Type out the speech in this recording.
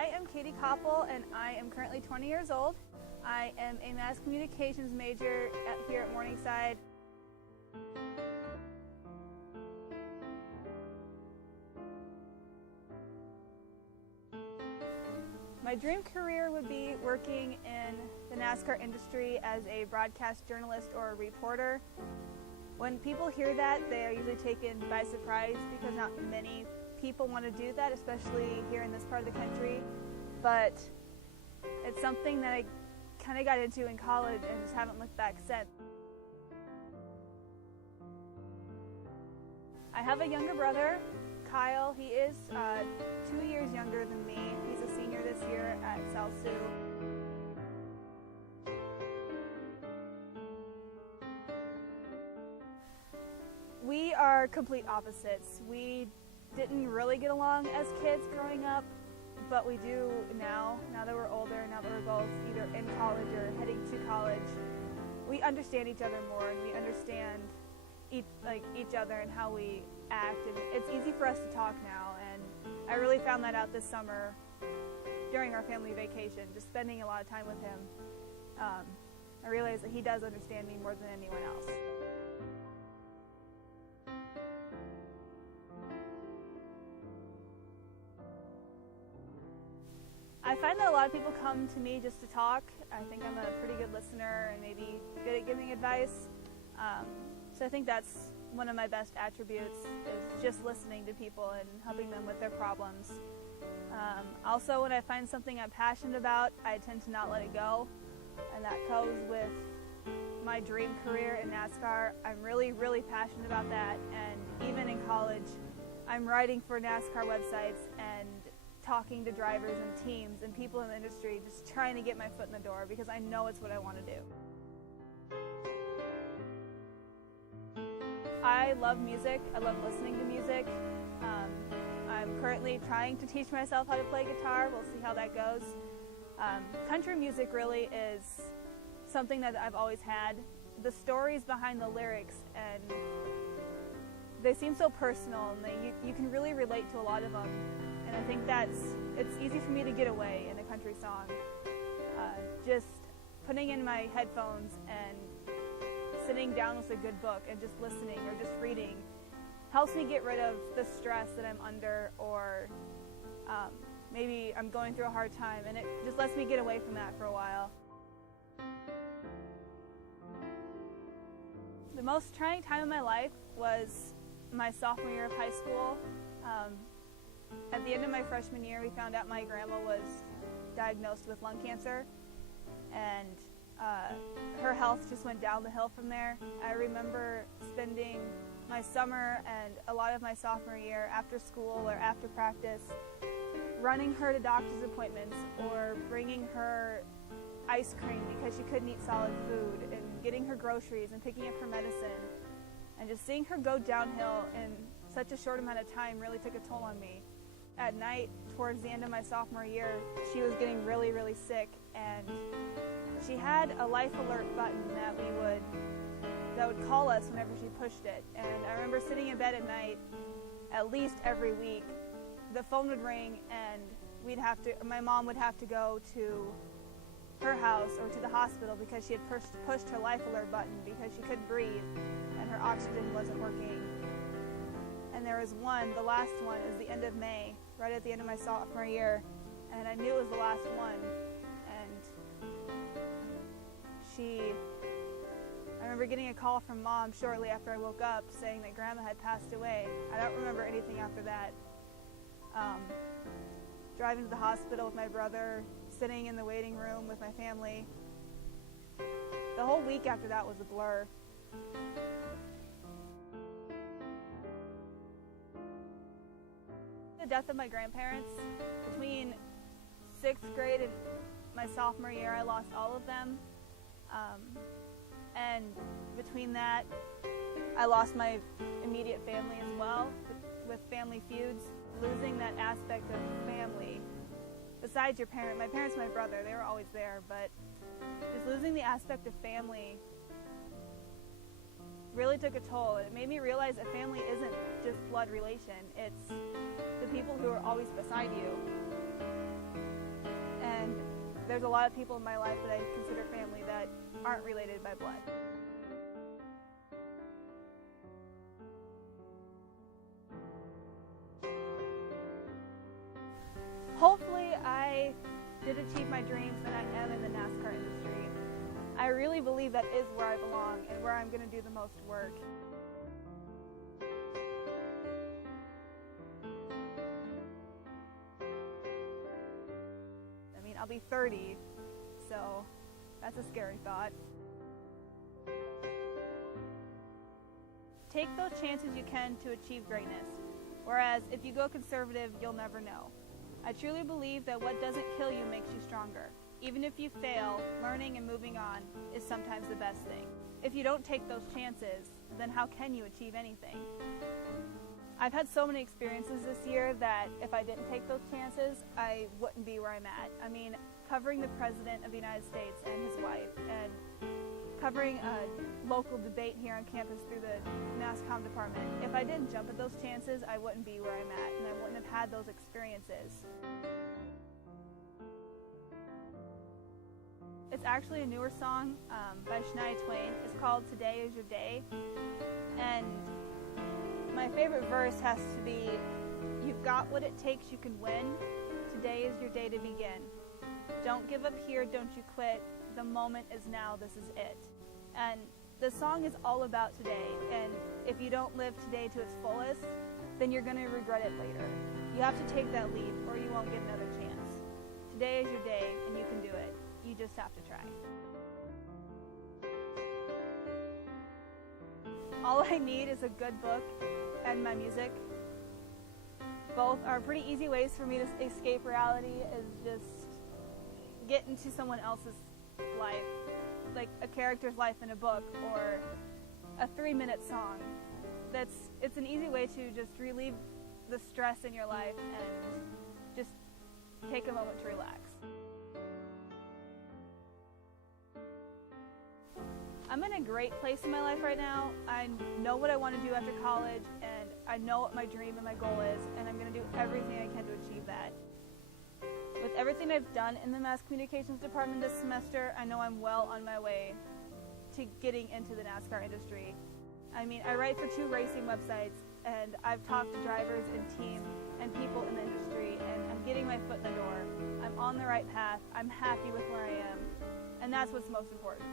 I am Katie Copple, and I am currently 20 years old. I am a mass communications major here at Morningside. My dream career would be working in the NASCAR industry as a broadcast journalist or a reporter. When people hear that, they are usually taken by surprise because not many people want to do that, especially here in this part of the country. But it's something that I kind of got into in college and just haven't looked back since. I have a younger brother, Kyle. He is 2 years younger than me. He's a senior this year at South Sioux. We are complete opposites. We didn't really get along as kids growing up, but we do now that we're older, now that we're both either in college or heading to college. We understand each other more, and we understand each other and how we act, and it's easy for us to talk now. And I really found that out this summer during our family vacation, just spending a lot of time with him. I realized that he does understand me more than anyone else. I find that a lot of people come to me just to talk. I think I'm a pretty good listener and maybe good at giving advice. So I think that's one of my best attributes, is just listening to people and helping them with their problems. Also, when I find something I'm passionate about, I tend to not let it go. And that goes with my dream career in NASCAR. I'm really, really passionate about that. And even in college, I'm writing for NASCAR websites and talking to drivers and teams and people in the industry, just trying to get my foot in the door because I know it's what I want to do. I love music. I love listening to music. I'm currently trying to teach myself how to play guitar. We'll see how that goes. Country music really is something that I've always had. The stories behind the lyrics, and they seem so personal, and you can really relate to a lot of them. And I think it's easy for me to get away in a country song. Just putting in my headphones and sitting down with a good book and just listening or just reading helps me get rid of the stress that I'm under, or maybe I'm going through a hard time, and it just lets me get away from that for a while. The most trying time of my life was my sophomore year of high school. At the end of my freshman year, we found out my grandma was diagnosed with lung cancer, and her health just went down the hill from there. I remember spending my summer and a lot of my sophomore year after school or after practice running her to doctor's appointments or bringing her ice cream because she couldn't eat solid food, and getting her groceries and picking up her medicine. And just seeing her go downhill in such a short amount of time really took a toll on me. At night, towards the end of my sophomore year, she was getting really, really sick, and she had a life alert button that would call us whenever she pushed it. And I remember sitting in bed at night, at least every week, the phone would ring, and my mom would have to go to her house or to the hospital because she had pushed her life alert button because she couldn't breathe and her oxygen wasn't working. And there was one, the last one, is the end of May, right at the end of my sophomore year, and I knew it was the last one. And I remember getting a call from Mom shortly after I woke up saying that Grandma had passed away. I don't remember anything after that. Driving to the hospital with my brother, sitting in the waiting room with my family. The whole week after that was a blur. The death of my grandparents, between 6th grade and my sophomore year, I lost all of them. And between that, I lost my immediate family as well, with family feuds. Losing that aspect of family, besides your parent, my parents and my brother, they were always there, but just losing the aspect of family really took a toll. It made me realize that family isn't just blood relation, it's the people who are always beside you. and there's a lot of people in my life that I consider family that aren't related by blood. Hopefully I did achieve my dreams and I am in the NASCAR industry. I really believe that is where I belong and where I'm going to do the most work. I mean, I'll be 30, so that's a scary thought. Take those chances you can to achieve greatness, whereas if you go conservative, you'll never know. I truly believe that what doesn't kill you makes you stronger. Even if you fail, learning and moving on is sometimes the best thing. If you don't take those chances, then how can you achieve anything? I've had so many experiences this year that if I didn't take those chances, I wouldn't be where I'm at. I mean, covering the President of the United States and his wife, and covering a local debate here on campus through the NASCOM department. If I didn't jump at those chances, I wouldn't be where I'm at, and I wouldn't have had those experiences. It's actually a newer song by Shania Twain. It's called Today Is Your Day, and my favorite verse has to be, "You've got what it takes, you can win. Today is your day to begin. Don't give up here, don't you quit. The moment is now, this is it." And the song is all about today, and if you don't live today to its fullest, then you're going to regret it later. You have to take that leap or you won't get another chance. Today is your day and you can do it. You just have to try. All I need is a good book and my music. Both are pretty easy ways for me to escape reality, is just get into someone else's life, like a character's life in a book or a 3-minute song. It's an easy way to just relieve the stress in your life and just take a moment to relax. I'm in a great place in my life right now. I know what I want to do after college, and I know what my dream and my goal is, and I'm going to do everything I can to achieve that. With everything I've done in the mass communications department this semester, I know I'm well on my way to getting into the NASCAR industry. I mean, I write for 2 racing websites, and I've talked to drivers and team and people in the industry, and I'm getting my foot in the door. I'm on the right path. I'm happy with where I am, and that's what's most important.